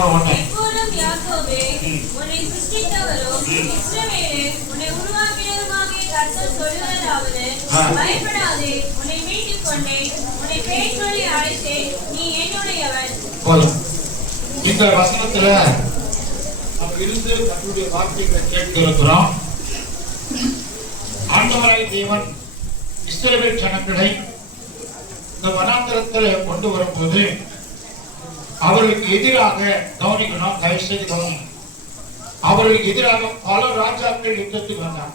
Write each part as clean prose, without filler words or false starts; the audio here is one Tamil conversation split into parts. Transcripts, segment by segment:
இப்போதும் யாக்கோபே, உன்னை சிருஷ்டித்தவரும் இஸ்ரவேலே, உன்னை உருவாக்கினவருமாகிய கர்த்தர் சொல்லுவதாவது, பயப்படாதே, உன்னை மீட்டுக் கொண்டேன், உன்னை பெயர் சொல்லி அழைத்தேன், நீ என்னுடையவன். போதும். இந்த வசனத்துல நம்ம இருந்து நம்முடைய வார்த்தைகளை கேட்டிருக்கிறோம். ஆண்டவராய் தேவன் இஸ்ரவேல் ஜனங்களை இந்த வனாந்தரத்தில் கொண்டு வரும்போது அவர்களுக்கு எதிராக கவனிக்கணும், தயவு செய்து கவனிக்கணும். அவர்களுக்கு எதிராக பல ராஜாக்கள் யுத்தத்துக்கு வந்தாங்க.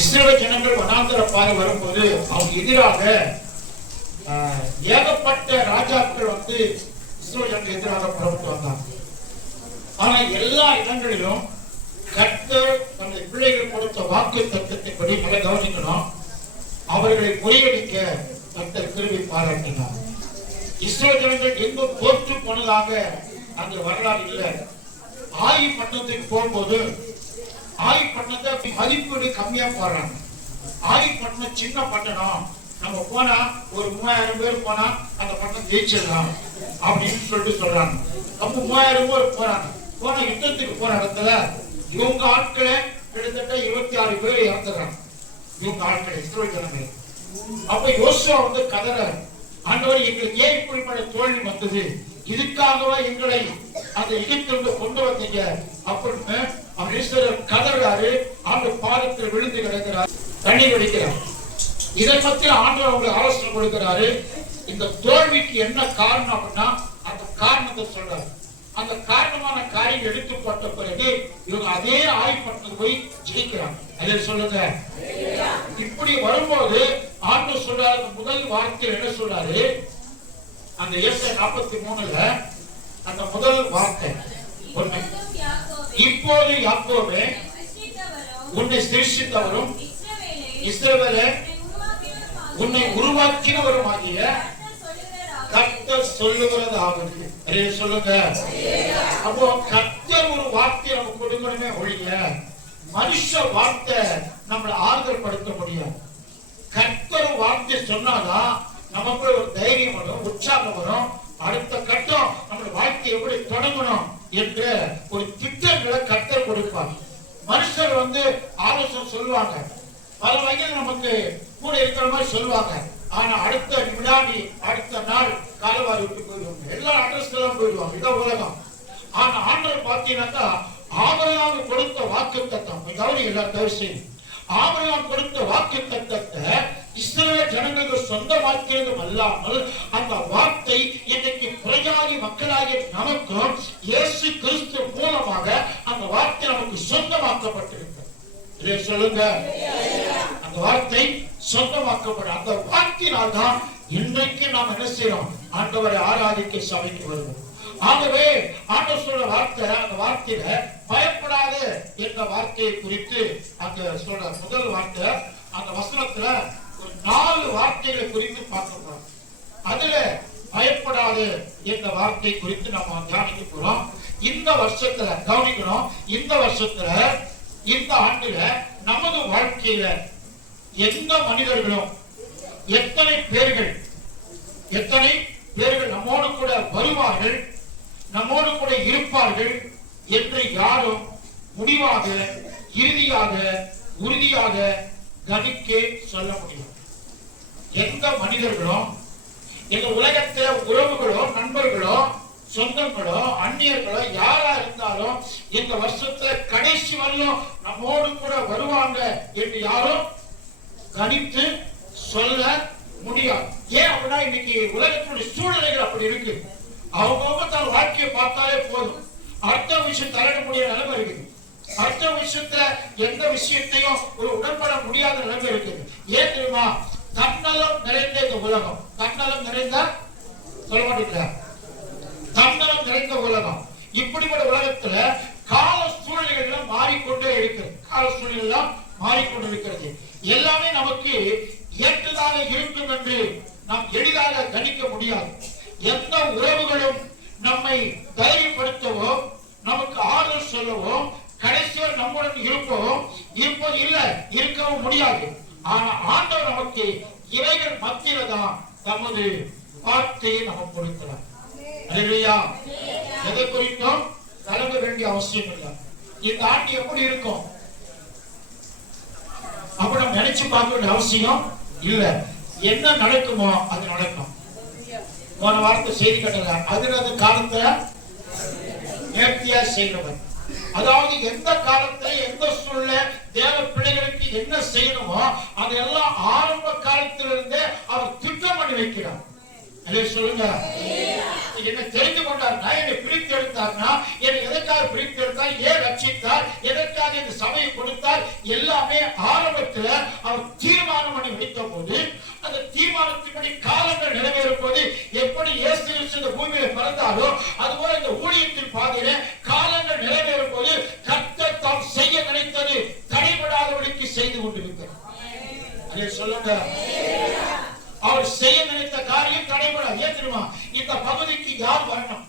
இஸ்ரவேல் ஜனங்கள் வனாந்தர பாதை வரும்போது அவங்க எதிராக ஏகப்பட்ட ராஜாக்கள் வந்து இஸ்ரவேல் ஜனங்களுக்கு எதிராக புறப்பட்டு வந்தாங்க. ஆனா எல்லா இடங்களிலும் கர்த்தர் தன்னுடைய பிள்ளைகள் கொடுத்த வாக்கு தத்துவத்தின்படி நல்லா கவனிக்கணும், அவர்களை முறியடிக்க கர்த்தர் கிருபை பாராட்டினார். இஸ்ரவேல் ஜனங்கள் எங்கும் தோற்று போனதாக அந்த வரலாறு இல்லை. ஆய்வு பண்ணத்துக்கு போகும்போது ஆய்வு பண்ணத்தை மதிப்பீடு கம்மியா போடுறாங்க. ஆய்வு பண்ண சின்ன பட்டணம், நம்ம போனா ஒரு 3000 பேர் போனா அந்த பட்டணம் ஜெயிச்சிடலாம் அப்படின்னு சொல்லிட்டு சொல்றாங்க. அப்ப 3000 பேர் போறாங்க. போன யுத்தத்துக்கு போற இடத்துல இவங்க ஆட்களை கிட்டத்தட்ட 26 பேர் இறந்துடுறாங்க. இவங்க ஆட்களை இஸ்ரவேல் ஜனங்கள். அப்ப யோசுவா வந்து கதற, ஆண்டவர் எங்களுக்கு ஏன் இப்படிப்பட்ட தோல்வி வந்தது, இதுக்காகவா எங்களை அந்த எகிப்திலிருந்து கொண்டு வந்தீங்க அப்படின்னு அவர் கதறாரு. ஆண்டவர் பாதத்தில் விழுந்து கிடக்கிறார், தண்ணி வடிக்கிறார். இதை பத்தி ஆண்டவர் அவங்களுக்கு ஆலோசனை கொடுக்கிறாரு. இந்த தோல்விக்கு என்ன காரணம் அப்படின்னா அந்த காரணத்தை சொல்றாரு. அந்த காரணமான காரியம் எடுக்கப்பட்ட பிறகு இவங்க அதே ஆய்வுப்பட்டது போய் ஜெயிக்கிறாங்க. அதை சொல்லுங்க. இப்படி வரும்போது ஆண்டவர் சொல்றாரு, அந்த முதல் வார்த்தையில் என்ன சொல்றாரு, அந்த ஏசாயா 43ல அந்த முதல் வார்த்தை, இப்போது யாக்கோபே, உன்னை சிருஷ்டித்தவரும் இஸ்ரவேலே, உன்னை உருவாக்கினவருமாகிய கர்த்தர் சொல்லுகிறதாவது. அதே சொல்லுங்க. அப்போ கர்த்தர் ஒரு வார்த்தை நமக்கு கொடுக்கணுமே ஒழிய மனுஷ வார்த்தை நம்மளை ஆறுதல் படுத்த முடியும். கர்த்தர் வார்த்தை சொன்னாதான் நமக்கு ஒரு தைரியம் வரும், உற்சாகம் வரும். அடுத்த கட்டம் நம்மளுடைய வாழ்க்கை எப்படி தொடங்கணும் என்ற ஒரு திட்டங்களை கர்த்தர் கொடுப்பார். மனுஷர் வந்து ஆலோசனை சொல்லுவாங்க, பல வகையில் நமக்கு கூட இருக்கிற மாதிரி சொல்லுவாங்க. ஆனா அடுத்த வினாடி அடுத்த நாள் காலவாரி விட்டு போயிடுவாங்க, எல்லா அட்ரஸ் எல்லாம் போயிடுவாங்க. இதான் உலகம். ஆனா ஆண்டவர் பார்த்தீங்கன்னாக்கா ஆபிரகாம் கொடுத்த வாக்கு தத்தம் கவனி எல்லாரும் தயவு செய்யும். ஆபிரகாம் கொடுத்த வாக்கு தத்தத்தை இஸ்ரவேல் ஜனங்களுக்கு சொந்தமாக்கிறது அல்லாமல் அந்த வார்த்தை இன்னைக்கு பிரஜாதி மக்களாகிய நமக்கும் இயேசு கிறிஸ்து மூலமாக அந்த வார்த்தை நமக்கு சொந்தமாக்கப்பட்டிருக்கிறது. இதை சொல்லுங்க. அந்த வார்த்தை சொந்தமாக்கப்படும். அந்த வார்த்தையினால் தான் இன்றைக்கு நாம் என்ன செய்யறோம், ஆண்டவரை ஆராதிக்க சபைக்கு வருவோம். ஆகவே ஆண்டவர் சொல்ற வார்த்தை, அந்த வார்த்தையில பயப்படாத என்ற வார்த்தையை குறித்து அந்த சொல்ற முதல் வார்த்தை, அந்த வசனத்துல ஒரு 4 வார்த்தைகளை குறித்து பார்க்கிறோம். அதுல பயப்படாது என்ற வார்த்தை குறித்து நம்ம தியானிக்க போறோம். இந்த வருஷத்துல கவனிக்கணும், இந்த வருஷத்துல இந்த ஆண்டுல நமது வாழ்க்கையில எந்த மனிதர்களும் எத்தனை பேர்கள் நம்மோடு கூட வருவார்கள், நம்மோடு கூட இருப்பார்கள் என்று யாரும் முடிவாக இறுதியாக உறுதியாக கணிக்க சொல்ல முடியும். எந்த மனிதர்களும் எங்க உலகத்துல உறவுகளோ நண்பர்களோ சொந்தங்களோ அந்நியர்களோ யாரா இருந்தாலும் இந்த வருஷத்துல கடைசி வரலும் நம்மோடு கூட வருவாங்க என்று யாரும் கணித்து சொல்ல முடியாது. ஏன் அப்படின்னா இன்னைக்கு உலகத்தினுடைய சூழ்நிலைகள் அப்படி இருக்கு. அவங்க தன் வாழ்க்கையை பார்த்தாலே போதும், அடுத்த விஷயம் தலையிட முடியாத நிலைமை இருக்குது. அடுத்த விஷயத்துல எந்த விஷயத்தையும் ஒரு உடன்பட முடியாத நிலைமை இருக்குது. ஏன் தெரியுமா, தன்னலம் நிறைந்த இந்த உலகம், தன்னலம் நிறைந்த சொல்ல மாட்டீங்களா, தன்னலம் நிறைந்த உலகம். இப்படிப்பட்ட உலகத்துல கால சூழ்நிலைகள் மாறிக்கொண்டே இருக்கிறது. கால சூழ்நிலை மாறிக்கொண்டு இருக்கிறது. எல்லாமே நமக்கு ஏற்றதாக இருக்கும் என்று நாம் எளிதாக கணிக்க முடியாது. எந்த உறவுகளும் நம்மை தைரியப்படுத்தவோ நமக்கு ஆறுதல் சொல்லவோ கடைசியில் நம்முடன் இருப்பது இல்லை, இருக்கவும் முடியாது. ஆனா ஆண்டவர் நமக்கு இவைகள் மத்தியில தான் தமது வார்த்தையை நமக்கு கொடுக்கிறார். அல்லேலூயா. எதை குறித்தும் கலங்க வேண்டிய அவசியம் இல்லை. இந்த ஆண்டு எப்படி இருக்கும் அப்ப நம்ம நினைச்சு பார்க்க வேண்டிய அவசியம் இல்ல. என்ன நடக்குமோ அது நடக்கும். போன வாரத்தை செய்தி கட்டல அது காலத்துல நேர்த்தியா செய்கிறவர். அதாவது எந்த காலத்துல எந்த சூழ்நிலை தேவ பிள்ளைகளுக்கு என்ன செய்யணுமோ அதெல்லாம் ஆரம்ப காலத்திலிருந்தே அவர் திட்டம் பண்ணி வைக்கிறார். சொல்லுங்க, என்ன தெரிந்து கொண்டார்னா, என்னை பிரித்து எடுத்தார்னா, என்னை எதற்காக பிரித்து எடுத்தார், ஏன் ரட்சித்தார், எதற்காக இந்த சபையை கொடுத்தார், எல்லாமே ஆரம்பத்துல அவர் தீர்மானம் பண்ணி வைத்த போது அந்த தீர்மானத்தின்படி காலங்கள் நிறைவேறும் போது எப்படி இயேசு கிறிஸ்து இந்த பூமியில பிறந்தாரோ அதுபோல இந்த ஊழியத்தின் பாதையில காலங்கள் நிறைவேறும் போது கர்த்தர் தாம் செய்ய நினைத்தது தடைபடாதபடிக்கு செய்து கொண்டிருக்கிறார். அதை சொல்லுங்க, அவர் செய்ய நினைத்த காரியம் தடைபடாது. ஏன் தெரியுமா? இந்த பகுதிக்கு யார் வரணும்,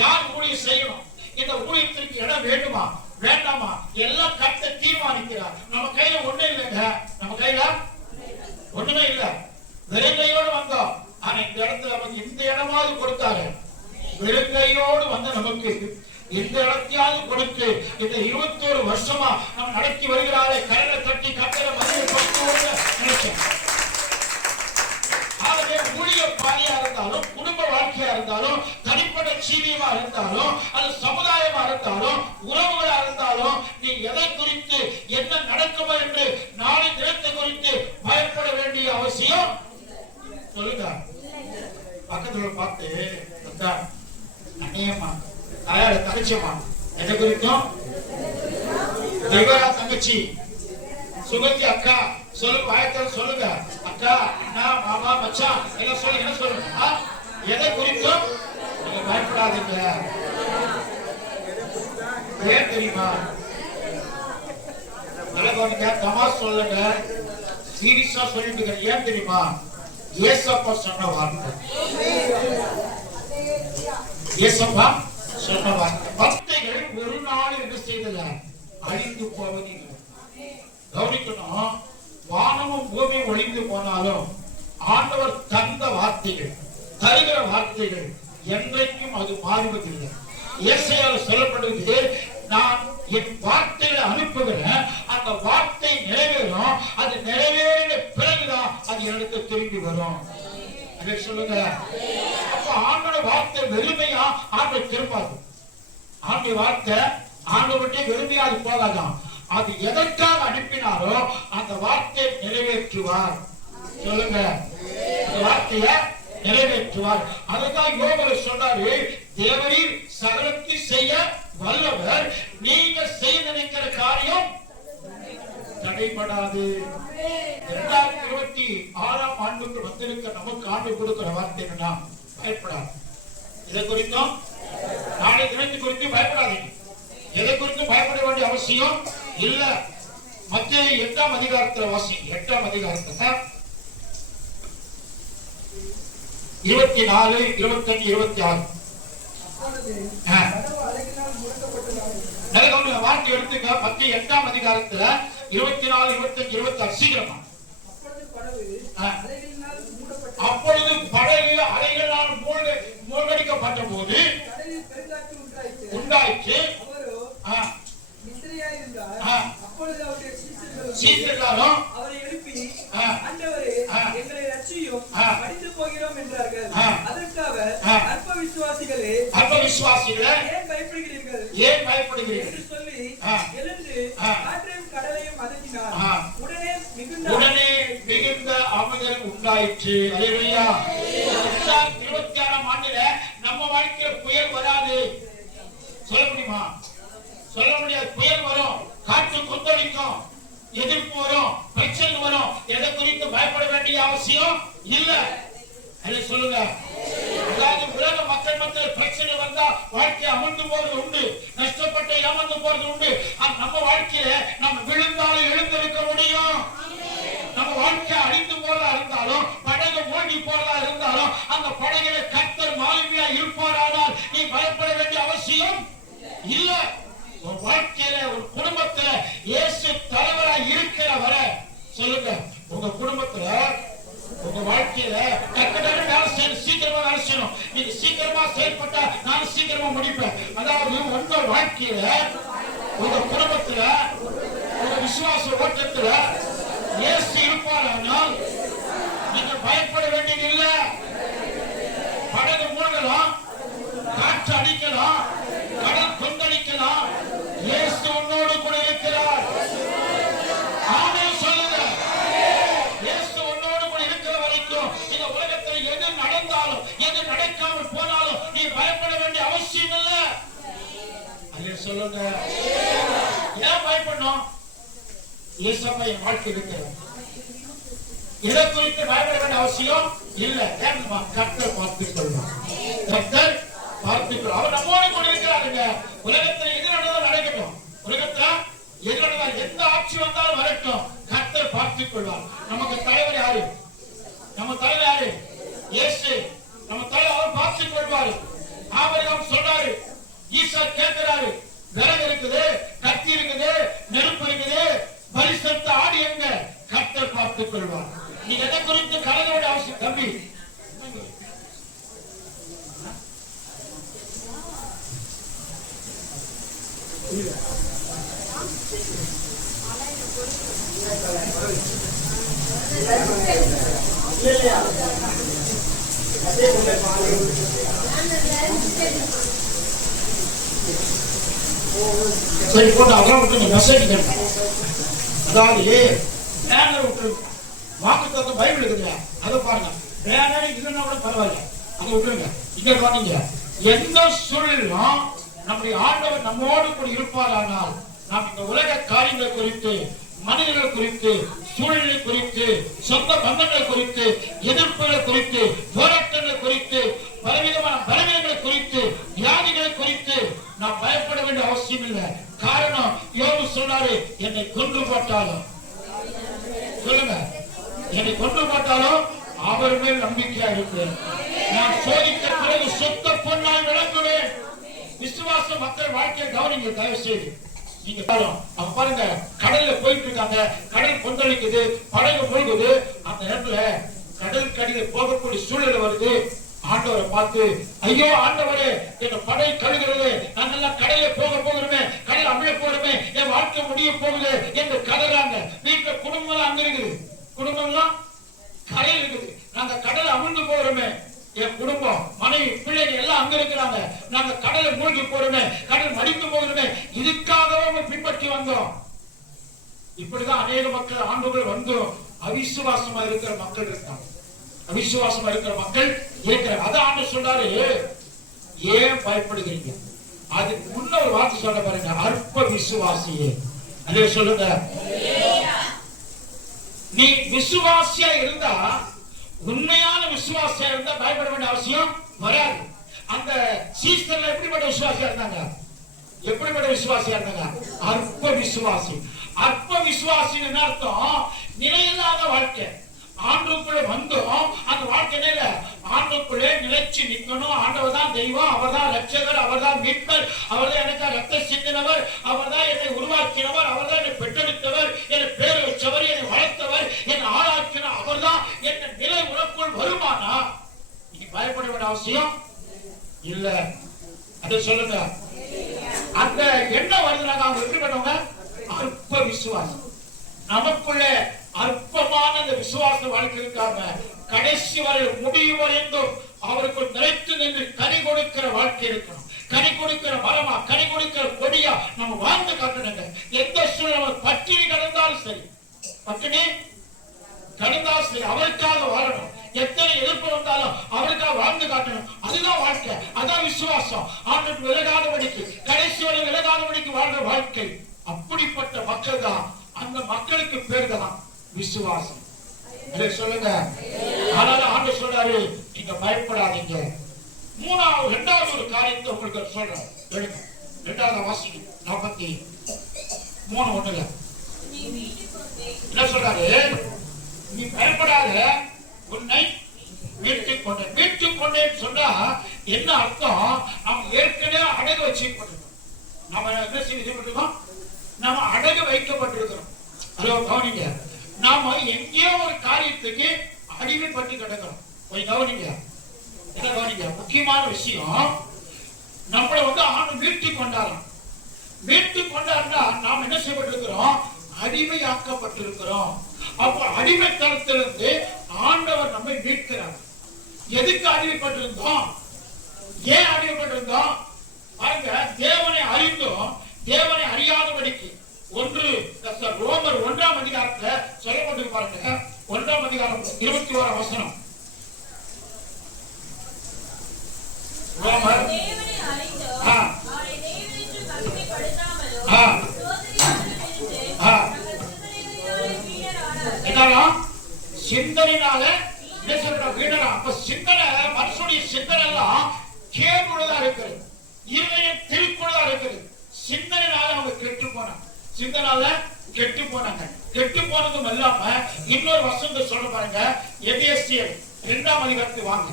யார் ஊழியம் செய்யணும், இந்த ஊழியத்திற்கு இடம் வேண்டுமா வேண்டாமா எல்லாம் கர்த்தர் தீர்மானிக்கிறார். நம்ம கையில ஒண்ணு இல்லைங்க, நம்ம கையில ஒண்ணுமே இல்ல. வெறுங்கையோடு வந்தோம். ஆனா இந்த இடத்துல நமக்கு இந்த இடமாவது கொடுத்தாரு. வெறுங்கையோடு வந்த நமக்கு இந்த இடத்தையாவது கொடுத்து இந்த 21 வருஷமா நம்ம நடத்தி வருகிறாரே, கரலை தட்டி கட்டளை நினைச்சேன். ஊழிய பாதையா இருந்தாலும், குடும்ப வாழ்க்கையா இருந்தாலும், தனிப்பட்ட ஜீவியமா இருந்தாலும், அது சமுதாயமா இருந்தாலும், உறவுகளா இருந்தாலும், நீ எதை குறித்து என்ன நடக்குமோ என்று நாளை தினத்தை குறித்து பயப்பட வேண்டிய அவசியம் சொல்லுங்க. பக்கத்துல பார்த்து அண்ணியம்மா தங்கச்சியம்மா எதை குறித்தும் தங்கச்சி சுகந்தி அக்கா சொல்லுங்க, வாயத்தால் சொல்லுங்க. அக்கா, அண்ணா, மாமா, மச்சான் எல்லாம் சொல்லுங்க. என்ன சொல்லுங்க? எதை குறித்தும் நீங்க பயப்படாதீங்க. ஏன் தெரியுமா? நல்ல தமாஸ் சொல்லுங்க, சீரியஸா சொல்லிட்டு இருக்க. ஏன் தெரியுமா? ஏசப்பா சொன்ன வார்த்தை. ஏசப்பா சொன்ன வார்த்தை. வார்த்தைகள் ஒரு நாள் என்ன செய்தல அழிந்து போவது. கவனிக்கணும், வானமும் பூமியும் ஒழிந்து போனாலும் ஆண்டவர் தந்த வார்த்தைகள், தருகிற வார்த்தைகள் என்றைக்கும் அது மாறுவதில்லை. இயேசுவால் சொல்லப்படுவது, நான் என் வார்த்தைகளை அனுப்புகிறேன், அந்த வார்த்தை நிறைவேறும், அது நிறைவேறின பிறகுதான் அது எனக்கு திரும்பி வரும். அதை சொல்லுங்க. அப்ப ஆண்டோட வார்த்தை வெறுமையா ஆண்டை திரும்பாது. ஆண்டை வார்த்தை ஆண்டவர்கிட்ட வெறுமையா அது போகாதான். அது எதற்காக அனுப்பினாரோ அந்த வார்த்தையை நிறைவேற்றுவார். சொல்லுங்க, அந்த வார்த்தையை நிறைவேற்றுவார். அதுதான் யோபு சொன்னாரு, தேவரீர் சகலத்தை செய்ய வல்லவர், நீங்க செய்ய நினைக்கிற காரியம் தடைபடாது. 2026 ஆண்டுக்கு வந்திருக்க நமக்கு ஆண்டு கொடுக்கிற வார்த்தை என்னன்னா, பயப்படாது. இதை குறித்தும் நாளை தினத்தை குறித்து பயப்படாதீங்க. எதை குறித்து பயப்பட வேண்டிய அவசியம் இல்ல. மத்தேயு 8ஆம் அதிகாரத்துல வாசிங்க. 8ஆம் அதிகாரத்துல 24, 25, 26 வார்த்தை எடுத்துக்க. மத்தேயு 8ஆம் அதிகாரத்துல 24, 25, 26 சீக்கிரமா. அப்பொழுது படகு அலைகளால் மூழ்கடிக்கப்பட்ட போது உண்டாயிற்று. சீக்கிரம் அவரை எழுப்பி, ஆண்டவரே, எங்களை ரட்சியும், மடிந்து போகிறோம் என்றார்கள். அதற்காக அற்ப விசுவாசிகளே ஏன் பயப்படுகிறீர்கள் என்று சொல்லி எழுந்து காற்றையும் கடலையும் அதட்டினார். உடனே மிகுந்த அமைதல் உண்டாயிற்று. அல்லேலூயா. 2026ஆம் ஆண்டுல நம்ம வாழ்க்கையில புயல் வராது. சொல்ல முடியுமா? சொல்ல முடியாது. புயல் வரும், காற்று கொந்தளிக்கும், எதிர்ப்பு வரும், பிரச்சனை வரும். எதை குறித்து பயப்பட வேண்டிய அவசியம் இல்ல. அதை சொல்லுங்க. அதாவது உலக மக்கள் மத்தியில் பிரச்சனை வந்தா வாழ்க்கை அமர்ந்து போறது உண்டு, நஷ்டப்பட்டு ஏமாந்து போறது உண்டு. நம்ம வாழ்க்கையில நம்ம விழுந்தாலும் எழுந்திருக்க முடியும். நம்ம வாழ்க்கை அழிந்து போறதா இருந்தாலும், படகு மூழ்கி போறதா இருந்தாலும், அந்த படகுல கர்த்தர் மாலுமியா இருப்பாரானால் நீ பயப்பட வேண்டிய அவசியம் இல்ல. ஒரு வாழ்க்கையில, ஒரு உங்க வாழ்க்கையில டக்குனு வேலை செய்யணும், சீக்கிரமா வேலை செய்யணும். நீங்க சீக்கிரமா செயல்பட்டா நான் சீக்கிரமா முடிப்பேன். அதாவது உங்க வாழ்க்கையில, உங்க குடும்பத்துல, உங்க விசுவாச ஓட்டத்துல இயேசு இருப்பாரானால் நீங்க பயப்பட வேண்டியது இல்ல. படகு மூழ்கலாம், காற்று அடிக்கலாம், கடல் கொந்தளிக்கலாம், இயேசு உன்னோடு கூட இருக்கிறார். ஆமென் சொல்லுங்க. இயேசு உன்னோடு கூட இருக்கிற வரைக்கும் இந்த உலகத்தில் எது நடந்தாலும் எது நடக்காமல் போனாலும் நீ பயப்பட வேண்டிய அவசியம் இல்ல. அல்லேலூயா சொல்லுங்க. ஏன் பயப்படணும்? இயேசுவை என் வாழ்க்கை இருக்கிறார். எதை குறித்து பயப்பட வேண்டிய அவசியம் இல்ல. கர்த்தர் பார்த்துக் கொள்வார். கர்த்தர் பார்த்துக் கொள்வார். அவர் நம்மோடு கூட இருக்கிறாருங்க. உலகத்தில் எது நடந்தாலும் நடக்கட்டும், உலகத்துல எது நடந்தாலும் எந்த ஆட்சி வந்தாலும் வரட்டும், கர்த்தர் பார்த்துக் கொள்வார். நமக்கு தலைவர் யாரு? நம்ம தலைவர் யாரு? இயேசு. நம்ம தலைவர் அவர் பார்த்துக் கொள்வாரு. ஆபிரகாம் சொன்னாரு, ஈசாக் கேட்கிறாரு, விறகு இருக்குது, கத்தி இருக்குது, நெருப்பு இருக்குது, பரிசுத்த ஆடு எங்க? கர்த்தர் பார்த்துக் கொள்வார். நீ எதை குறித்து கலங்க வேண்டிய அவசியம் தம்பி. சரி போட்டு அதெல்லாம் விட்டு மெசேஜ் கேட்பேன். அதாவது பேனர் விட்டு வாக்குத்தத்தம் பைபிள் இருக்குங்க, அதை பாருங்க. பேனர் இல்லைன்னா கூட பரவாயில்ல, அதை விட்டுருங்க. இங்க பாருங்க, எந்த சூழலிலும் நம்முடைய ஆண்டவர் நம்மோடு கூட இருப்பாரானால் நாம் இந்த உலக காரியங்கள் குறித்து, மனிதர்கள் குறித்து, சூழ்நிலை குறித்து, சொந்த பந்தங்கள் குறித்து, எதிர்ப்புகள் குறித்து, போராட்டங்கள் குறித்து, பலவிதமான பலவீனங்களை குறித்து, வியாதிகளை குறித்து நாம் பயப்பட வேண்டிய அவசியம் இல்லை. காரணம், யோபு சொன்னாரு, என்னை கொன்று போட்டாலும், சொல்லுங்க, என்னை கொன்று போட்டாலும் அவர் மேல் நம்பிக்கையா இருக்கிறேன். நான் சோதித்த பிறகு சொத்த பொன்னாய் விளங்குவேன். விசுவாச மக்கள் வாழ்க்கையை கவனிங்க தயவு செய்து. நீங்க பாருங்க, கடல்ல போயிட்டு இருக்காங்க, கடல் கொந்தளிக்குது, படகு மூழ்குது. அந்த நேரத்துல கடல் கடியில போகக்கூடிய சூழல் வருது. ஆண்டவரை பார்த்து, ஐயோ ஆண்டவரே, எங்க படை கழுகிறது, நாங்கெல்லாம் கடல்ல போகிறோமே, கடல் அமிழ போறோமே, என் வாழ்க்கை முடிய போகுது என்று கதறாங்க. வீட்டுல குடும்பம் அங்க இருக்குது, குடும்பம்லாம் கரையில் இருக்குது. நாங்க கடலை அமிழ்ந்து போறோமே, என் குடும்பம், மனைவி, பிள்ளைகள் எல்லாம் அங்க இருக்கிறாங்க. நாங்க கடலை மூழ்கி போறோமே, கடல் மடித்து போகிறோமே, இதுக்காக பின்பற்றி வந்தோம். இப்படிதான் அநேக மக்கள் ஆண்டுகள் வந்தும் அவிசுவாசமா இருக்கிற மக்கள் இருக்காங்க. அவிசுவாசமா இருக்கிற மக்கள் இருக்கிறாங்க. அதான் ஆண்டு சொல்றாரு, ஏன் பயப்படுகிறீங்க? அதுக்கு முன்ன ஒரு வார்த்தை சொல்ல பாருங்க, அற்ப விசுவாசியே. அதே சொல்லுங்க, நீ விசுவாசியா இருந்தா, உண்மையான விசுவாசியா இருந்தா பயப்பட வேண்டிய அவசியம் வராது. அந்த சீசன்ல எப்படிப்பட்ட விசுவாசியா இருந்தாங்க? எப்படிப்பட்ட விசுவாசியா இருந்தாங்க? அற்ப விசுவாசி. அற்ப விசுவாசின்னு அர்த்தம் நிலையில்லாத வாழ்க்கை. ஆண்டுக்குள்ளே வந்தோம், அந்த வாழ்க்கையில ஆண்டுக்குள்ளே நிலைச்சு நிற்கணும். ஆண்டவர் தான் தெய்வம், அவர் தான் ரட்சகர், அவர் தான் மீட்பர், அவர் தான் எனக்கு ரத்த சிந்தினவர், அவர் தான் என்னை உருவாக்கினவர், அவர் தான் என்னை பெற்றெடுத்தவர், என்னை பேர் வச்சவர், என்னை வளர்த்தவர், என்னை ஆளாக்கின அவர் தான். என்ன நிலை உனக்குள் வருமானா நீ பயப்பட வேண்டிய அவசியம் இல்ல. அதை சொல்லுங்க. அந்த என்ன வருதுனாங்க, அவங்க எப்படி பண்ணுவாங்க? அற்ப விசுவாசம். நமக்குள்ள அற்பமான அந்த விசுவாச வாழ்க்கை இருக்காம கடைசி வரை முடியும் வரைந்தும் அவருக்கு நிலைத்து நின்று கனி கொடுக்கிற வாழ்க்கை இருக்கணும். கனி கொடுக்கிற மரமா, கனி கொடுக்கிற கொடியா நம்ம வாழ்ந்து காட்டணுங்க. எந்த சூழ்நிலை பட்டினி கடந்தாலும் சரி, பட்டினி கடந்தாலும் சரி, அவருக்காக வாழணும். எத்தனை எதிர்ப்பு வந்தாலும் அவருக்காக வாழ்ந்து காட்டணும். அதுதான் வாழ்க்கை, அதான் விசுவாசம். ஆண்டுக்கு விலகாதபடிக்கு, கடைசி வரை விலகாதபடிக்கு வாழ்ற வாழ்க்கை. அப்படிப்பட்ட மக்கள் தான், அந்த மக்களுக்கு பேர் தான் விசுவாசம். சொல்லுங்க. அதனால ஆண்டு சொல்றாரு, நீங்க பயப்படாதீங்க. இரண்டாவது ஒரு காரியத்தை உங்களுக்கு சொல்றேன். இரண்டாவது வாசிக்கும் 43:1 என்ன சொல்றாரு? நீ பயப்படாத, உன்னை மீட்டுக் கொண்டேன். மீட்டுக் கொண்டேன்னு சொன்னா என்ன அர்த்தம்? நாம் ஏற்கனவே அடகு வச்சுக்கொண்டிருக்கோம். நம்ம என்ன செய்யப்பட்டிருக்கோம்? நாம அடகு வைக்கப்பட்டிருக்கிறோம். அதோ கவனிங்க, நாம எங்கேயோ ஒரு காரியத்துக்கு அடிமைப்பட்டு கிடக்கிறோம். போய் கவனிங்க, என்ன கவனிங்க, முக்கியமான விஷயம். நம்மளை ஆண்டு மீட்டு கொண்டாடும். மீட்டு கொண்டாடுனா நாம் என்ன செய்யப்பட்டிருக்கிறோம்? அடிமையாக்கப்பட்டிருக்கிறோம். அப்ப அடிமைத்தனத்திலிருந்து ஆண்டவர் நம்மை மீட்கிறார். எதுக்கு அடிமைப்பட்டிருந்தோம்? ஏன் அடிமைப்பட்டிருந்தோம்? பாருங்க, தேவனை அறிந்தோம், தேவனை அறியாதபடிக்கு. ரோமர் 1ஆம் அதிகாரத்துல சொல்லப்பட்டு பாருங்க, 1ஆம் அதிகாரம் 21ஆம் வசனம். ரோமர் சிந்தனையினால வீணரா. அப்ப சிந்தனை, மனுஷனுடைய சிந்தனை எல்லாம் கேடுள்ளதா இருக்கிறது, இருதயம் திருக்குள்ளதா இருக்கிறது. சிந்தனையினால அவங்க கெட்டு போனாங்க, சிந்தனால கெட்டு போனாங்க. கெட்டு போனதும் இல்லாம இன்னொரு வசனத்தை சொல்ல பாருங்க, எபேசியர் 2ஆம் அதிகாரத்துக்கு வாங்க.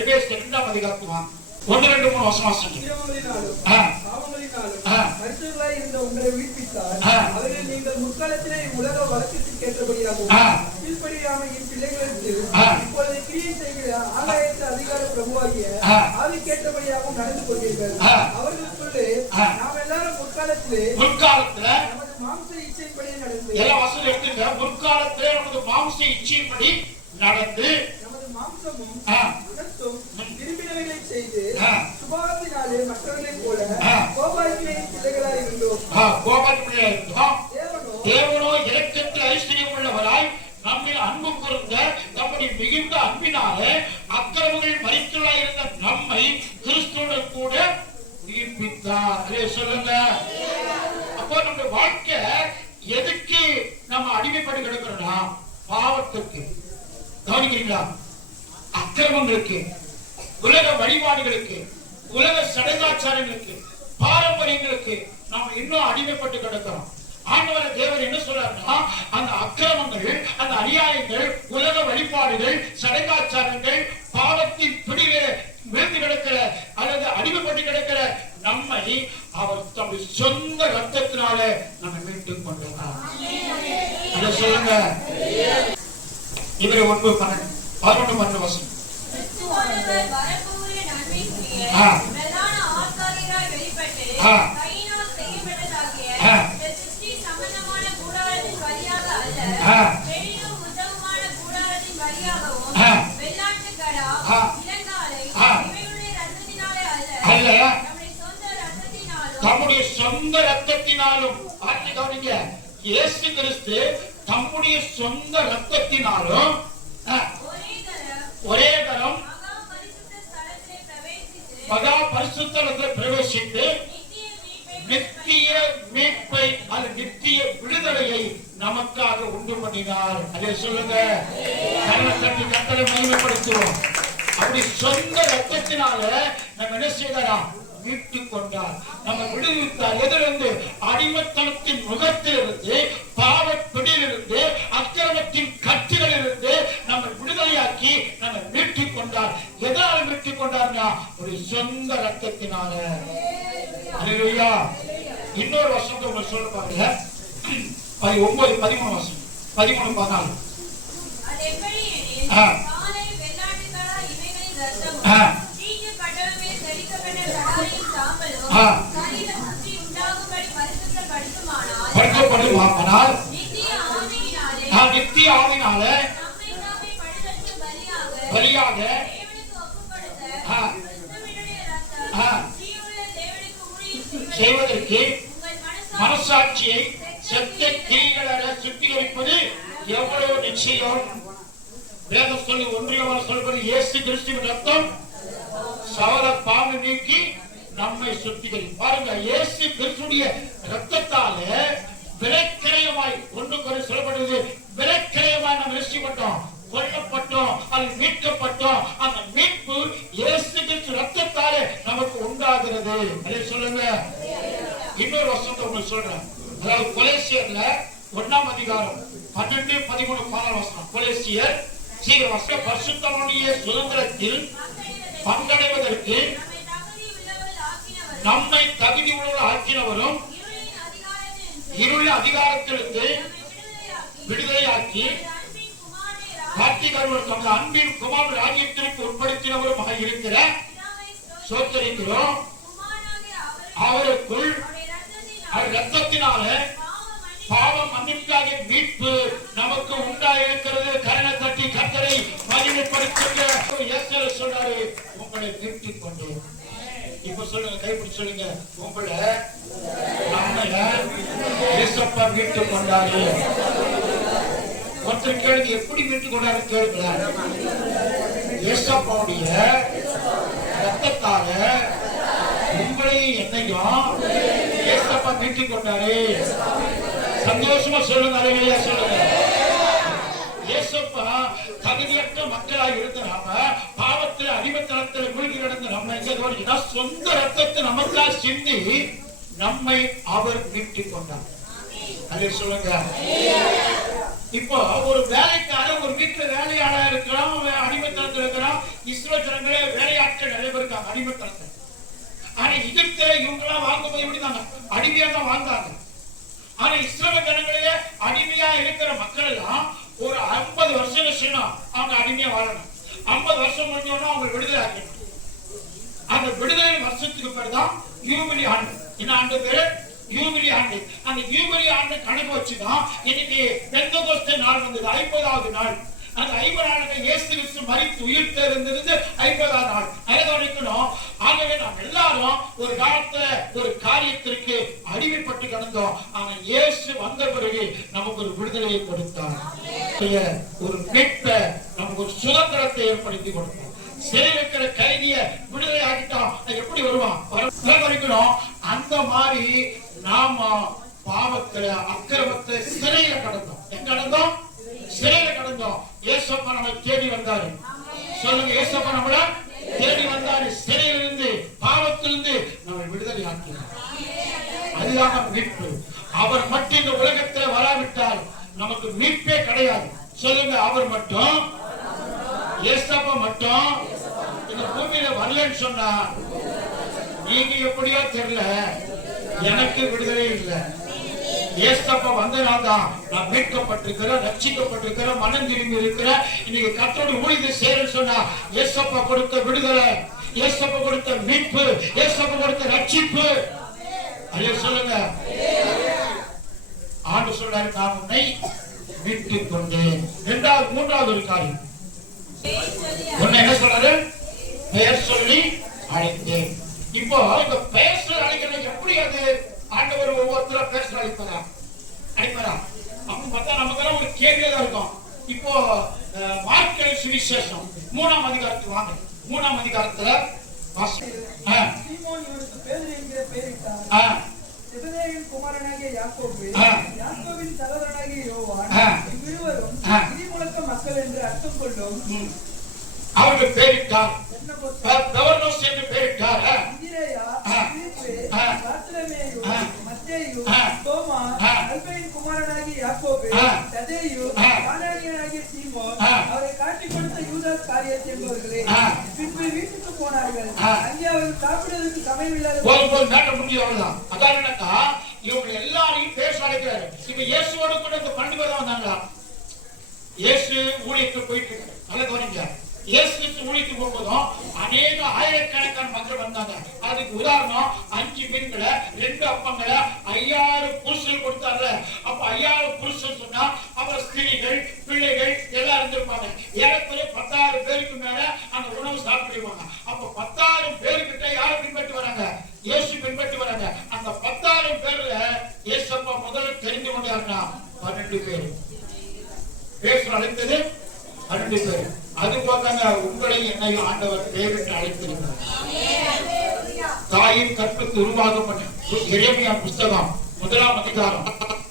எபேசியர் 2ஆம் அதிகாரத்துக்கு வாங்க. 1, 2, 3 வசனம் வாசிங்க. மரித்தவர்களாய் இருந்த உங்களை உயிர்ப்பித்தார். அவர்கள் நீங்கள் முற்காலத்திலே உலக வழக்கத்திற்கு ஏற்றபடியாகவும் கீழ்ப்படியாமல் என் பிள்ளைகளுக்கு இப்பொழுது கிரியை செய்கிற ஆகாயத்து அதிகார பிரபுவாகிய ஆவிக்கேற்றபடியாகவும் நடந்து கொள்வீர்கள். அவர்களுக்குள்ளே நாம் எல்லாரும் முற்காலத்திலே நமது மாம்ச இச்சைப்படி நடந்து, எல்லா வசனம் எடுத்துங்க, முற்காலத்திலே நமது மாம்ச இச்சைப்படி நடந்து, நமது மாம்சமும் உடத்தும் விரும்பினவைகளை செய்து சுபாவத்தினாலே மற்றவர்களைப் போல கோபாக்கினையின் பிள்ளைகளாய் இருந்தோம். தேவனோ இரக்கத்தில் ஐஸ்வர்யம் உள்ளவராய் நம்மில் அன்பு கூர்ந்த நம்முடைய மிகுந்த அன்பினாலே அக்கிரமங்கள் மரித்துள்ளாய் இருந்த நம்மை கிறிஸ்துவுடன் கூட உயிர்ப்பித்தார். சொல்லுங்க. அப்போ நம்முடைய வாழ்க்கை எதுக்கு நம்ம அடிமைப்பட்டு கிடக்கிறோம்னா? பாவத்துக்கு. கவனிக்கிறீங்களா? அக்கிரமங்களுக்கு, உலக வழிபாடுகளுக்கு, உலக சடங்காச்சாரங்களுக்கு, பாரம்பரியங்களுக்கு நாம் இன்னும் அடிமைப்பட்டு கிடக்கிறோம். ஆண்டவர் தேவன் என்ன சொல்றாருன்னா, அந்த அக்கிரமங்கள், அந்த அநியாயங்கள், உலக வழிபாடுகள், சடங்காச்சாரங்கள், பாவத்தின் பிடியிலே விழுந்து கிடக்கிற அல்லது அடிமைப்பட்டு கிடக்கிற நம்மை அவர் தம்முடைய சொந்த ரத்தத்தினால நம்ம மீட்டுக் கொண்டார். அதை சொல்லுங்க. இவரை 11 வசனம். தம்முடைய சொந்த ரத்தத்தினாலும், கவனிங்க, இயேசு கிறிஸ்து தம்முடைய சொந்த ரத்தத்தினாலும் ஒரே தரம் மகா பரிசுத்தலத்தில் பிரவேசித்து நித்திய மீட்பை அல்லது நித்திய விடுதலையை நமக்காக உண்டு பண்ணினார். அதை சொல்லுங்க. கர்த்தரை மகிமைப்படுத்துவோம். அப்படி சொந்த ரத்தத்தினால நம்ம என்ன செய்தாராம்? மீட்டுக் கொண்டார், நம்ம விடுவித்தார். எதிலிருந்து? அடிமைத்தனத்தின் முகத்திலிருந்து, பாவப்பிடியிலிருந்து, அக்கிரமத்தின் கட்டுகளிலிருந்து நம்ம விடுதலையாக்கி நம்ம மீட்டுக் கொண்டார். எதனால மீட்டுக் கொண்டார்னா? ஒரு சொந்த ரத்தத்தினால. அல்லேலூயா. இன்னொரு வசனத்தை உங்களுக்கு சொல்ல பாருங்க, 9, 13 வசனம். 13, 14. நித்திய ஆவினால பலியாக செய்வதற்கு மனசாட்சியை செத்த கிரிகள சுத்திகரிப்பது எவ்வளவு நிச்சயம். வேதம் சொல்லி ஒன்றியமான சொல்வது, இயேசு கிறிஸ்துவின் ரத்தம் சகல பாவ நீக்கி நம்மை சுத்திகரிக்கும். பாருங்க, இயேசு கிறிஸ்துடைய ரத்தத்தால விலைக்கிரயமாய், ஒன்று குறை சொல்லப்படுவது, விலைக்கிரயமாய் நாம் ரட்சிக்கப்பட்டோம், கொல்லப்பட்டோம், அது மீட்கப்பட்டோம். அந்த மீட்பு இயேசு கிறிஸ்து ரத்தத்தாலே நமக்கு உண்டாகிறது. அதை சொல்லுங்க. இன்னொரு வசனத்தை உங்களுக்கு சொல்றேன். அதாவது கொலேசியர்ல 1ஆம் அதிகாரம் 12, 13, 14 வசனம். கொலேசியர் பரிசுத்தமுடைய சுதந்திரத்தில் பங்கடைவதற்கு நம்மை தகுதி உள்ளவர்கள் ஆக்கினவரும் இருள் அதிகாரத்திலிருந்து விடுதலையாக்கி கார்த்திகர் தமது அன்பின் குமார் ராஜ்யத்திற்கு உட்படுத்தினவருமாக இருக்கிற சோத்தரிக்கிறோம். அவருக்குள் ரத்தத்தினால பாவ மன்னிப்பாக மீட்பு நமக்கு உண்டாயிருக்கிறது. கரணை தட்டி கர்த்தரை மகிமைப்படுத்துங்க. சொல்றாரு, உங்களை மீட்டுக் கொண்டு. இப்ப சொல்லுங்க, கைப்பிடி சொல்லுங்க, உங்களை நம்மள ஏசப்பா மீட்டுக் கொண்டாரு. ஒருத்தர் கேளுங்க, எப்படி மீட்டுக் கொண்டாரு கேளுங்களேன். ஏசப்பாவுடைய ரத்தத்தால உங்களையும் என்னையும் ஏசப்பா மீட்டுக் கொண்டாரு. சந்தோஷமா சொல்லுங்க, அலையா சொல்லுங்க. ஏசப்பா தகுதியற்ற மக்களாக இருந்த நாம, பாவத்தில் அடிமைத்தனத்தில் மூழ்கி நடந்த நம்ம சொந்த ரத்தத்தை நமக்காக சிந்தி நம்மை அவர் மீட்டுக் கொண்டார். அதை சொல்லுங்க. இப்போ ஒரு வேலைக்காரன் ஒரு வீட்டுல வேலையாளா இருக்கிறோம், அடிமைத்தனத்தில் இருக்கிறோம். இஸ்ரேல் ஜனங்களே வேலையாட்கள் நிறைய பேர் இருக்காங்க அடிமைத்தனத்தில். ஆனா இதுக்கு இவங்க எல்லாம் வாங்கும்போது எப்படிதாங்க அடிமையா தான் வாங்காங்க. ஆனா இஸ்ரேல் ஜனங்களே அடிமையா இருக்கிற மக்கள் எல்லாம் ஒரு 50 வருஷம் செய்யணும், அவங்க அடிமையா வாழணும். 50 வருஷம் முடிஞ்சோன்னா அவங்க விடுதலை ஆக்கணும். அந்த விடுதலை வருஷத்துக்கு பேர் தான் யூபிலி ஆண்டு. என்ன ஆண்டு பேரு? யூபிலி ஆண்டு. அந்த யூபிலி ஆண்டு கணக்கு வச்சுதான் இன்னைக்கு பெந்தகோஸ்தே நாள் வந்தது, 50வது நாள். அந்த 50 நாளுக்கு இயேசு கிறிஸ்து மரித்து உயிர் தெரிந்தது 50வது நாள். அறிக்கணும். ஆகவே நாம் எல்லாரும் ஒரு காலத்துல ஒரு காரியத்திற்கு அடிமைப்பட்டு கிடந்தோம். ஆனா இயேசு வந்த பிறகு நமக்கு ஒரு விடுதலையை கொடுத்தார். ஒரு மீட்பை, நமக்கு ஒரு சுதந்திரத்தை ஏற்படுத்தி கொடுத்தார். சிறையில் இருக்கிற கைதிய விடுதலை ஆகிட்டோம், எப்படி வருவான்? வரைக்கணும். அந்த மாதிரி நாம பாவத்துல அக்கிரமத்தை சிறையில கடந்தோம். எங்க கடந்தோம்? சிறையில கடந்தோம். ஏசப்பா நம்மை தேடி வந்தாரு. சொல்லுங்க, ஏசப்பா நம்மள தேடி வந்தாரு. சிறையிலிருந்து பாவத்திலிருந்து நம்மை விடுதலை ஆக்கினார். அதுதான் மீட்பு. அவர் மட்டும் இந்த உலகத்தில் வராவிட்டால் நமக்கு மீட்பே கிடையாது. சொல்லுங்க, அவர் மட்டும், ஏசப்பா மட்டும் இந்த பூமியில வரலன்னு சொன்னா நீங்க எப்படியோ தெரியல, எனக்கு விடுதலை இல்லை. ஏசப்பா வந்தனால்தான் நான் மீட்கப்பட்டிருக்கிறேன், ரட்சிக்கப்பட்டிருக்கிறேன், மனம் திரும்பி இருக்கிறேன். இன்னைக்கு கர்த்தருடைய ஊழியத்தை செய்யறேன்னு சொன்னா ஏசப்பா கொடுத்த விடுதலை, ஏசப்பா கொடுத்த மீட்பு, ஏசப்பா கொடுத்த ரட்சிப்பு. ஐயா சொல்லுங்க. ஆண்டு சொல்றாரு, நான் உன்னை மீட்டுக் கொண்டேன். மூன்றாவது ஒரு காரியம், உன்னை என்ன சொல்றாரு? பெயர் சொல்லி அழைத்தேன். இப்போ இந்த பெயர் சொல்லி அழைக்கிறது எப்படி? அது ஆண்டவர் ஒவ்வொருத்தர பேச அழைப்பாரா? அப்படின்னு பார்த்தா நமக்கு ஒரு கேள்வியா தான் இருக்கும். இப்போ மார்க் சுவிசேஷம் 3ஆம் அதிகாரத்துக்கு வாங்க. 3ஆம் அதிகாரத்துல சீமோன் இவனுக்கு பேதுரு என்கிற பெயரிட்டார். செபதேயின் குமாரனாகிய யாக்கோபு, யாக்கோபின் சகோதரனாகிய யோவான், இவ்விருவரும் இடிமுழக்க மக்கள் என்று அர்த்தம் கொள்ளும் அவருக்கு பேரிட்டார். பெவர்னோஸ் என்று பேரிட்டார். இந்திரேயா, பிலிப்பு, பர்தலமேயு, மத்தேயு, தோமா, அல்பேயின் குமாரனாகிய யாக்கோபு, ததேயு, கானானியனாகிய சீமோன், அவரை காட்டிக் கொடுத்த யூதாஸ் காரியத் என்பவர்களே பின்பு வீட்டுக்கு போனார்கள். அங்கே அவர்கள் சாப்பிடுவதற்கு சமயமில்லாத போது மேட்ட முடிஞ்சு அவ்வளவுதான். அதான் என்னக்கா, இவங்க எல்லாரையும் பேச அழைக்கிறாரு. இப்ப இயேசுவோட கூட இந்த 12 பேர் தான் வந்தாங்களா? இயேசு ஊழியத்துக்கு போயிட்டு இருக்காரு. நல்ல கவனிங்க. இயேசு ஊழியத்துக்கு போகும்போதும் அநேக ஆயிரக்கணக்கான மக்கள் வந்தாங்க. அதுக்கு உதாரணம் 5 மீன்களை 2 அப்பங்களை 5000 புருஷர்கள் கொடுத்தாங்க. அப்ப 5000 புருஷன் சொன்னா அப்புறம் ஸ்திரீகள், பிள்ளைகள் எல்லாம் இருந்திருப்பாங்க. ஏறக்குறைய 10,000 பேருக்கு மேல அந்த உணவு சாப்பிடுவாங்க. அப்ப 10,000 பேருக்கிட்ட யாரை பின்பற்றி வராங்க? இயேசு பின்பற்றி வராங்க. அந்த 10,000 பேர்ல இயேசப்பா முதல்ல தெரிந்து கொண்டாருன்னா 12 பேர். பேச அழைத்தது 12 பேர். அது போதாங்க, உங்களை என்னையும் ஆண்டவர் தேவன் அழைத்திருக்கிறார். தாயின் கற்புக்கு உருவாக்கப்பட்ட எரேமியா புஸ்தகம் 1ஆம் அதிகாரம்.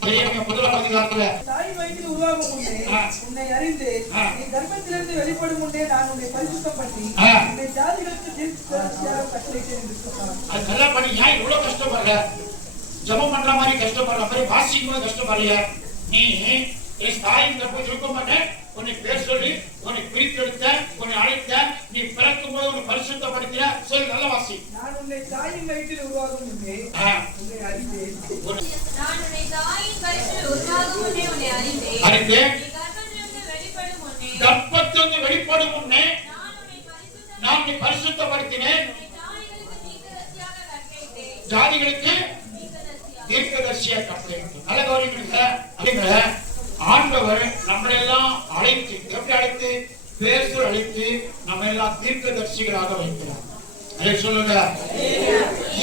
எரேமியா 1ஆம் அதிகாரத்துல தாய் வயிற்றில் உருவாகும் முன்னே உன்னை அறிந்து நீ கர்ப்பத்திலிருந்து வெளிப்படும் முன்னே நான் உன்னை பரிசுத்தம் பண்ணி உன்னை ஜாதிகளுக்கு தீர்க்கதரிசியாக கட்டளையிட்டேன் என்று சொன்னார். அது நல்லா பண்ணி. ஏன் இவ்வளவு கஷ்டப்படுற? ஜெபம் பண்ற மாதிரி கஷ்டப்படுற மாதிரி, வாசிக்கும் போது கஷ்டப்படுறிய? நீ என் தாயின் கற்பத்தில் இருக்க மாட்டேன், உன்னை பேர் சொல்லி உன்னை பிரித்தெடுத்த, உன்னை அழைத்த, நீ பிறக்கும் போது உன்னை பரிசுத்தப்படுத்தின. சொல்லி நல்ல வாசி. நான் உன்னை தாயின் வயிற்றில் உருவாகும் முன்னே உன்னை அறிந்தேன். நான் உன்னை தாயின் வயிற்றில் உருவாகும் முன்னே உன்னை அறிந்தேன். அறிந்தேன். நீ கர்ப்பத்திலிருந்து வெளிப்படும் முன்னே வெளிப்படும் முன்னே நான் உன்னை பரிசுத்தப்படுத்தினேன், ஜாதிகளுக்கு தீர்க்கதரிசியாக கட்டளையிட்டேன். நல்ல கவனிங்க. ஆண்டவர் நம்மளை எல்லாம் அழைத்து, எப்படி அழைத்து? பேர் சொல்லி அழைத்து நம்ம எல்லாம் தீர்க்கதரிசிகளாக வைக்கிறார். அதை சொல்லுங்க.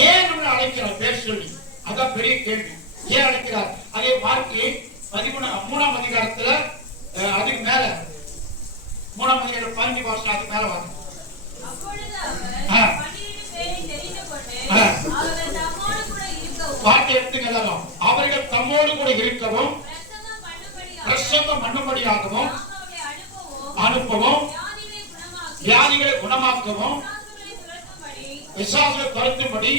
ஏன் நம்மளை அழைக்கிறார் பேர் சொல்லி? அதான் பெரிய கேள்வி. ஏன் அழைக்கிறார்? அதே மார்க்கு 13ஆம் அதிகாரத்துல அதுக்கு மேல 3ஆம் அதிகாரம் 15 வருஷம் அதுக்கு மேல வாங்க. வார்த்தை எடுத்துங்க எல்லாரும். அவர்கள் தம்மோடு கூட இருக்கவும் பிரசங்கம் பண்ணும்படியாகவும் அனுப்பவும் வியாதிகளை குணமாக்கவும் விசுவாசத்தை துரத்தும்படி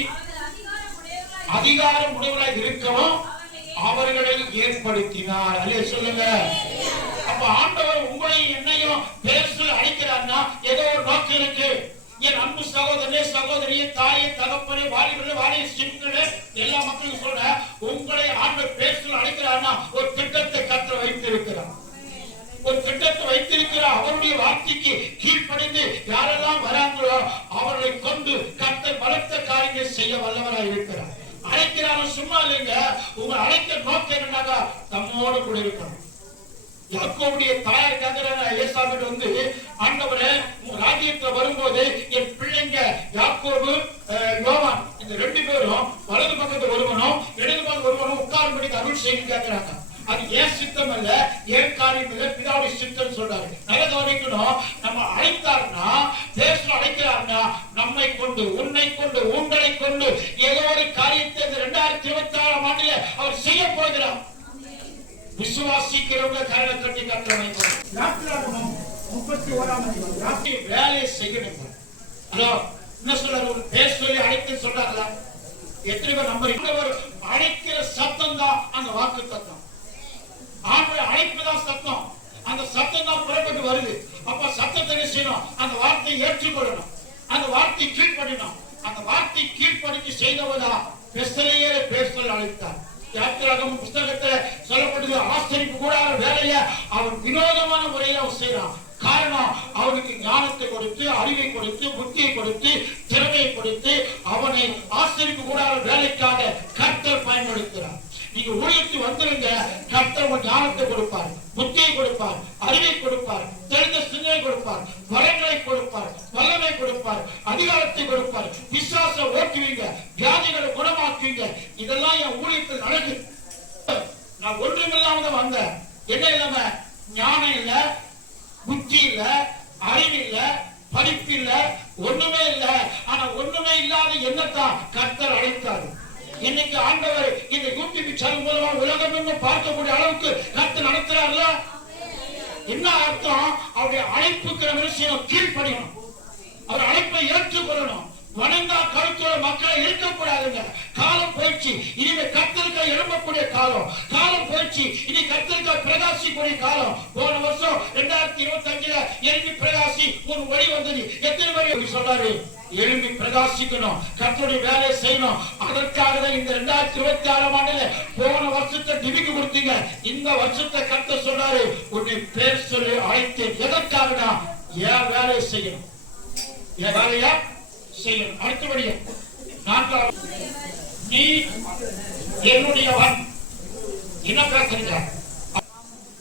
அதிகாரம் உடையவர்களாக இருக்கவும் அவர்களை ஏற்படுத்தினார். அல்லே சொல்லுங்க. அப்ப ஆண்டவர் உங்களை என்னையும் பேச அழைக்கிறார்னா ஏதோ ஒரு நோக்கம் இருக்கு. என் அன்பு சகோதரனே, சகோதரியே, தாயே, தகப்பனே, வாலிபர்களே, வாலிப சிறுவர்களே, எல்லா மக்களும் சொல்ற உங்களை ஆண்டவர் பேச அழைக்கிறார்னா ஒரு திட்டத்தை கர்த்தர் வைத்திருக்கிறார். ஒரு திட்டத்தை வைத்திருக்கிறார். அவருடைய வார்த்தைக்கு கீழ்ப்படிந்து யாரெல்லாம் வராங்களோ அவர்களை கொண்டு கர்த்தர் பலத்த காரியங்களை செய்ய வல்லவராக இருக்கிறார். அழைக்கிறாரும் சும்மா இல்லைங்க. உங்க அழைக்க நோக்கம் என்னன்னாக்கா தம்மோடு கூட இருக்கணும். யாக்கோபுடைய தாயார் கேட்கிறாங்க ஏசாமிட்ட வந்து, ஆண்டவரே உங்க ராஜ்யத்துல வரும்போது என் பிள்ளைங்க யாக்கோபு யோவான் இந்த 2 பேரும் வலது பக்கத்துல ஒருவனும் இடது பக்கத்துல ஒருவனும் உட்காரும்படி அருள் செய்ய கேட்கிறாங்க. அது ஏன் சித்தம் அல்ல, ஏன் காரியம் இல்ல, பிதாவுடைய சித்தம் சொல்றாரு. நல்ல கவனிக்கணும். நம்ம அழைத்தார்னா பேச அழைக்கிறார்னா நம்மை கொண்டு, உன்னை கொண்டு, உங்களை கொண்டு ஏதோ ஒரு காரியத்தை இந்த 2026ஆம் ஆண்டுல அவர் செய்ய போகிறார். விசுவாசிக்கிறவங்க கரலை கட்டி கட்டளைங்க. நாட்களாகவும் 31ஆம் அதிகாரம் வேலையை செய்யணும். ஹலோ என்ன சொல்றாரு? ஒரு பேர் சொல்லி அழைத்து சொல்றாங்களா? எத்தனை பேர் நம்பர்? அழைக்கிற சத்தம் தான் அந்த வாக்கு சத்தம். ஆண்டவர் அழைப்பு தான் சத்தம். அந்த சத்தம் தான் புறப்பட்டு வருது. அப்ப சத்தத்தை என்ன செய்யணும்? அந்த வார்த்தையை ஏற்றுக்கொள்ளணும். அந்த வார்த்தை கீழ்ப்படினோம். அந்த வார்த்தை கீழ்ப்படிக்கு செய்தவதா பெசலேயரை பேர் சொல்லி அழைத்தார். யாத்திராகமம் புத்தகத்தை சொல்லப்படுது. ஆசரிப்பு கூடாத வேலையை அவன் வினோதமான முறையில் அவன் செய்யறான். காரணம், அவனுக்கு ஞானத்தை கொடுத்து, அறிவை கொடுத்து, புத்தியை கொடுத்து, திறமையை கொடுத்து அவனை ஆசரிப்பு கூடாத வேலைக்காக கர்த்தர் பயன்படுத்துகிறார். நீங்க ஊழியத்துக்கு வந்துருங்க, கர்த்தர் உங்க ஞானத்தை கொடுப்பார், புத்தியை கொடுப்பார், அறிவை கொடுப்பார், தெரிந்த சிந்தனை கொடுப்பார், வரங்களை கொடுப்பார், வல்லமை கொடுப்பார், அதிகாரத்தை கொடுப்பார். விசுவாச ஓட்டுவீங்க, வியாதிகளை குணமாக்குவீங்க. இதெல்லாம் என் ஊழியத்தில் நடக்குது. நான் ஒன்றுமில்லாம வந்தேன். என்ன இல்லாம? ஞானம் இல்ல, புத்தி இல்ல, அறிவு இல்ல, படிப்பு இல்ல, ஒண்ணுமே இல்ல. ஆனா ஒண்ணுமே இல்லாத என்னத்தான் கர்த்தர் அழைத்தார். இன்னைக்கு ஆண்டவர் இந்த யூடியூப் சேனல் மூலமா உலகம் பார்க்கக்கூடிய அளவுக்கு கர்த்தர் நடத்துறாருல. என்ன அர்த்தம்? அவருடைய அழைப்புக்கு நம்ம கீழ்ப்படியணும். அவர் அழைப்பை ஏற்றுக்கொள்ளணும். வணங்கா கருத்தோட மக்களை இருக்கக்கூடாதுங்க. காலம் போயிடுச்சு. இனிமே கர்த்தருக்கா எழும்பக்கூடிய காலம். காலம் போயிடுச்சு. இனி கர்த்தருக்கா பிரகாசிக்கூடிய காலம். போன வருஷம் 2025 எழும்பி பிரகாசி ஒரு வழி வந்தது. எத்தனை பேர் சொல்றாரு? எழும்பி பிரகாசிக்கணும், கர்த்தருடைய வேலையை செய்யணும். அதற்காக தான் இந்த 2026ஆம் ஆண்டுல போன வருஷத்தை டிவிக்கு கொடுத்தீங்க. இந்த வருஷத்தை கர்த்தர் சொல்றாரு, உன்னை பேர் சொல்லி அழைத்தேன். எதற்காகனா என் வேலையை செய்யணும், என் வேலையா செய்யணும். அடுத்தபடியா 4வது, நீ என்னுடையவன். என்ன பேசுறீங்க?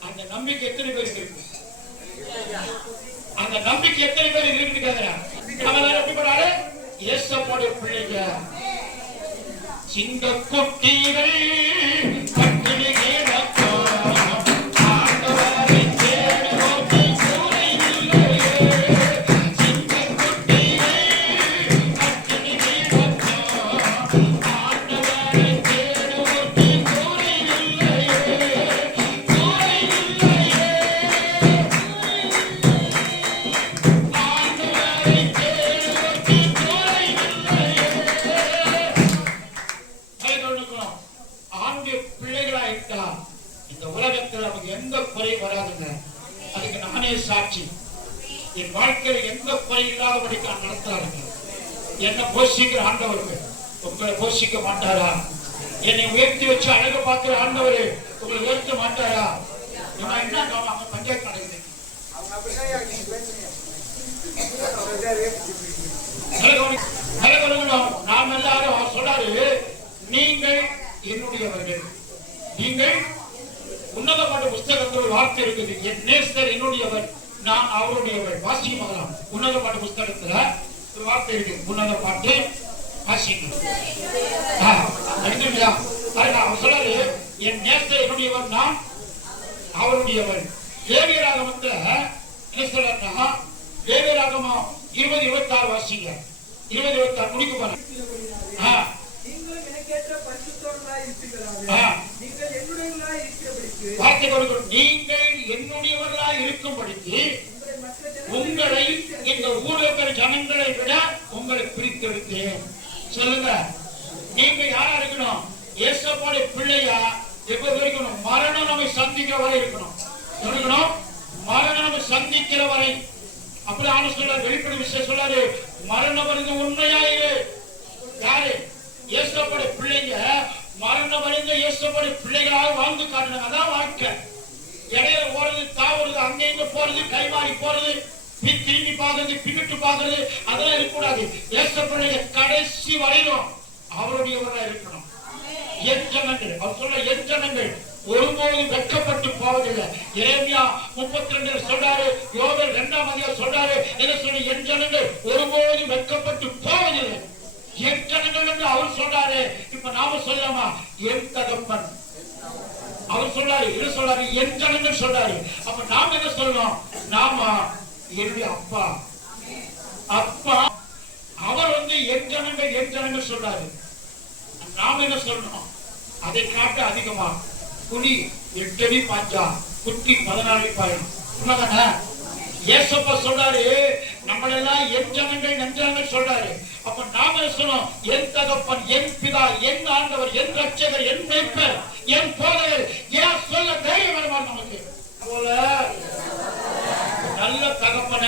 அந்த நம்பிக்கை எத்தனை பேருக்கு இருக்கு? அந்த நம்பிக்கை எத்தனை பேர் இருக்கு கேக்குறேன். ஏசப்போடைய பிள்ளைங்க சிங்க குட்டிகள் பட்டினி சாட்சி. என் வாழ்க்கையில் எந்த குறை இல்லாதபடிக்கு நடத்துறாருங்க. என்ன போஷிக்கிற ஆண்டவருக்கு உங்களை போஷிக்க மாட்டாரா? என்னை உயர்த்தி வச்சு அழக பார்க்கிற ஆண்டவரு உங்களை உயர்த்த மாட்டாரா? என்ன பஞ்சாயத்து நடக்குது. என்னுடையவர், நான் அவருடையவர். வாசிக்க பார்க்கலாம். உன்னத பாட்டு புஸ்தகத்துல ஒரு வார்த்தை இருக்கு. உன்னத பாட்டு வாசிக்கணும். அவர் சொல்றாரு, என் நேசர் என்னுடையவர், நான் அவருடையவர். லேவியராகமத்துல என்ன சொல்றாருன்னா, லேவியராகமம் 20:26 வாசிங்க. 20:26 முடிக்க போறேன். நீங்கள் எனக்கேற்ற பரிசுத்தவான்களாய் இருப்பீர்களாக. நீங்கள் என்னுடையவர்களாய் இருக்கிறபடிக்கு, வார்த்தை கொடுக்கணும், நீங்கள் என்னுடையவர்களாய் இருக்கும்படிக்கு உங்களை இந்த ஊரில் இருக்கிற ஜனங்களை விட உங்களை பிரித்தெடுத்தேன். சொல்லுங்க, நீங்க யாரா இருக்கணும்? இயேசுவோட பிள்ளையா எப்ப இருக்கணும்? மரணம் நம்மை சந்திக்கிற வரை இருக்கணும். இருக்கணும், மரணம் நம்ம சந்திக்கிற வரை. அப்படி ஆன சொல்றாரு, வெளிப்படை விஷயம் சொல்றாரு, மரணம் வருது உண்மையாயிரு. யாரு? இயேசுவோட பிள்ளைங்க மரணம் வரைந்த இயேசுவோட பிள்ளைகளாக வாழ்ந்து காட்டணும். அதான் வாழ்க்கை. இடையில ஓடுறது, தாவுறது, அங்க இங்க போறது, கைமாறி போறது, திரும்பி பாக்குறது, பின்னிட்டு பாக்குறது, அதெல்லாம் இருக்கக்கூடாது. இயேசு பிள்ளைங்க கடைசி வரையிலும் அவருடையவர்களா இருக்கணும். என் ஜனங்கள், அவர் சொல்ற என் ஜனங்கள் ஒருபோது வெட்கப்பட்டு போவதில்லை. எரேமியா 32 சொல்றாரு, யோவேல் 2ஆம் அதிகாரம் சொல்றாரு, என்ன சொல்ற? என் ஜனங்கள் ஒருபோது வெட்கப்பட்டு போவதில்லை. என் ஜனங்கள் என்று அவர் சொல்றாரு. இப்ப நாம சொல்லலாமா? என் தகப்பன் அவர் சொல்றாரு, என்ன சொல்றாரு? என் ஜனங்கள் சொல்றாரு. அப்ப நாம என்ன சொல்லணும்? நாம என்னுடைய அப்பா, அப்பா அவர் என் ஜனங்கள் சொல்றாரு. நாம என்ன சொல்லணும்? அதை காட்ட அதிகமா குடி 8 அடி பாஞ்சா, குட்டி 14 அடி பாயும். உண்மைதானே? ஏசப்பா சொல்றாரு, நம்மளெல்லாம் என் ஜனங்கள் நன்றாங்க சொல்றாரு. அப்ப நாம என்ன சொல்லணும்? என் தகப்பன், என் பிதா, என் ஆண்டவர், என் ரட்சகர், என் மேய்ப்பர், என் போதகர், ஏன் சொல்ல தைரியம் வருமா நமக்கு? போல நல்ல தகப்பன,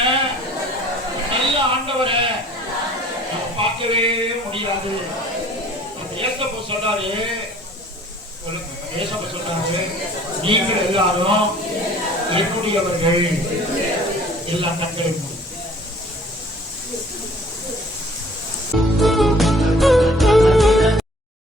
நல்ல ஆண்டவரை நம்ம பார்க்கவே முடியாது. ஏசப்பா சொல்றாரு, ஏசப்பா சொல்றாரு, நீங்கள் எல்லாரும் என்னுடையவர்கள். எல்லா கண்களும்